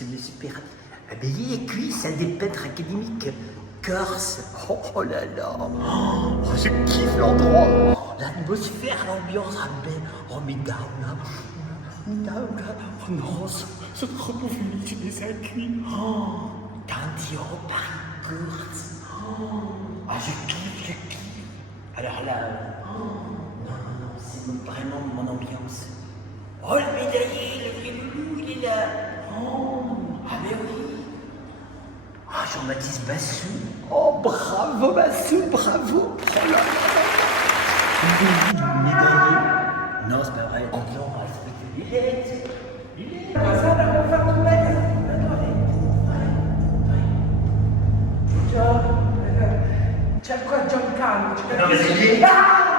c'est le super. Abeille et cuit, celle des peintres académiques corse. Oh là là. Oh, je kiffe l'endroit. Oh, l'atmosphère, l'ambiance, ah ben. Oh mais down là. Down là. Oh non, ce trop beau fini, les inclus. Oh, Dandy Paris Corse. Oh, ah je kiffe. Alors là, non, c'est vraiment mon ambiance. Oh le médaillé, le vieux loulou, il est là. Oh, ah mais oui. Ah Jean-Baptiste Bassou. Oh bravo Bassou, bravo. Oh là là. Le médaillé. Non, c'est pas vrai. Oh non, elle s'appelle Lilette. Lilette. Ça, là, on va faire tout mettre. C'è qua Giancarlo. Non mais c'est Lilette.